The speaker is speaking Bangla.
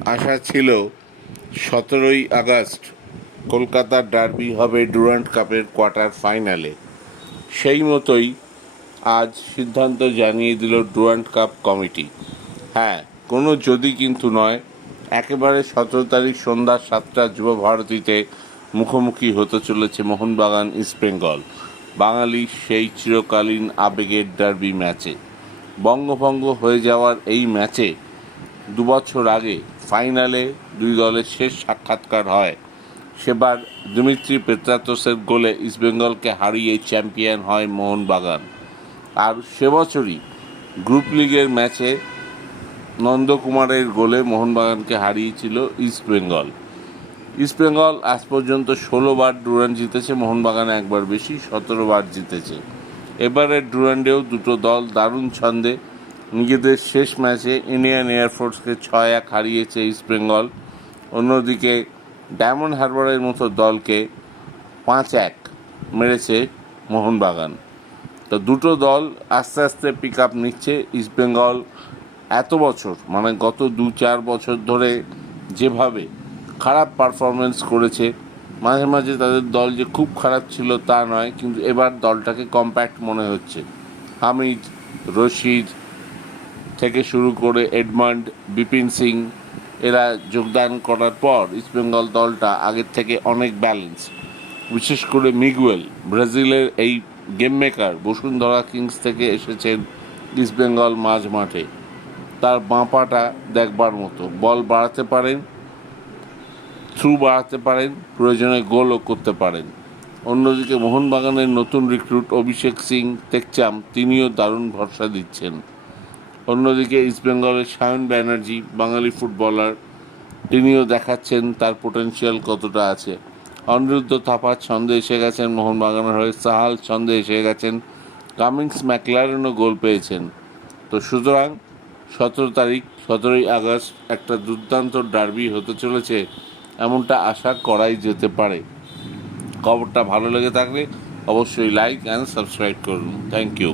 আশা ছিল সতেরোই আগস্ট কলকাতার ডার্বি হবে ডুরান্ট কাপের কোয়ার্টার ফাইনালে। সেই মতোই আজ সিদ্ধান্ত জানিয়ে দিল ডুরান্ট কাপ কমিটি। হ্যাঁ কোনো যদি কিন্তু নয়, একেবারে সতেরো তারিখ সন্ধ্যা সাতটা যুব ভারতীতে মুখোমুখি হতে চলেছে মোহনবাগান ইস্টবেঙ্গল বাঙালি সেই চিরকালীন আবেগের ডার্বি ম্যাচে। বঙ্গভঙ্গ হয়ে যাওয়ার এই ম্যাচে দুবছর আগে ফাইনালে দুই দলের শেষ সাক্ষাৎকার হয়। সেবার দিমিত্রি পেত্রাতোসের গোলে ইস্টবেঙ্গলকে হারিয়ে চ্যাম্পিয়ন হয় মোহনবাগান। আর সে বছরই গ্রুপ লিগের ম্যাচে নন্দকুমারের গোলে মোহনবাগানকে হারিয়েছিল ইস্টবেঙ্গল ইস্টবেঙ্গল আজ পর্যন্ত ষোলো বার ডুরান্ড জিতেছে, মোহনবাগান একবার বেশি, সতেরো বার জিতেছে। এবারের ডুরান্ডেও দুটো দল দারুণ ছন্দে নিজেদের শেষ ম্যাচে ইন্ডিয়ান এয়ারফোর্সকে ছয় এক হারিয়েছে ইস্টবেঙ্গল অন্যদিকে ডায়মন্ড হারবারের মতো দলকে পাঁচ এক মেরেছে মোহনবাগান। তো দুটো দল আস্তে আস্তে পিক আপ নিচ্ছে ইস্টবেঙ্গল এত বছর মানে গত দু চার বছর ধরে যেভাবে খারাপ পারফরমেন্স করেছে, মাঝে মাঝে তাদের দল যে খুব খারাপ ছিল তা নয়, কিন্তু এবার দলটাকে কম্প্যাক্ট মনে হচ্ছে। হামিদ, রশিদ থেকে শুরু করে এডমান্ড, বিপিন সিং, এরা যোগদান করার পর ইস্টবেঙ্গল দলটা আগের থেকে অনেক ব্যালেন্স বিশেষ করে মিগুয়েল, ব্রাজিলের এই গেম মেকার বসুন্ধরা কিংস থেকে এসেছেন ইস্টবেঙ্গল মাঝ মাঠে। তার বাঁপাটা দেখবার মতো, বল বাড়াতে পারেন থ্রু বাড়াতে পারেন, প্রয়োজনে গোলও করতে পারেন। অন্যদিকে মোহনবাগানের নতুন রিক্রুট অভিষেক সিং, টেকচাম, তিনিও দারুণ ভরসা দিচ্ছেন। অন্যদিকে ইস্টবেঙ্গলের সায়ন ব্যানার্জি বাঙালি ফুটবলার তিনিও দেখাচ্ছেন তার পোটেনশিয়াল কতটা আছে। অনিরুদ্ধ থাপার ছন্দে এসে গেছেন, মোহনবাগানের হয়ে সাহাল ছন্দে এসে গেছেন কামিংস ম্যাকলারেনও গোল পেয়েছেন। তো সুতরাং সতেরো তারিখ, সতেরোই আগস্ট একটা দুর্দান্ত ডার্বি হতে চলেছে, এমনটা আশা করাই যেতে পারে। খবরটা ভালো লেগে থাকলে অবশ্যই লাইক অ্যান্ড সাবস্ক্রাইব করুন। Thank you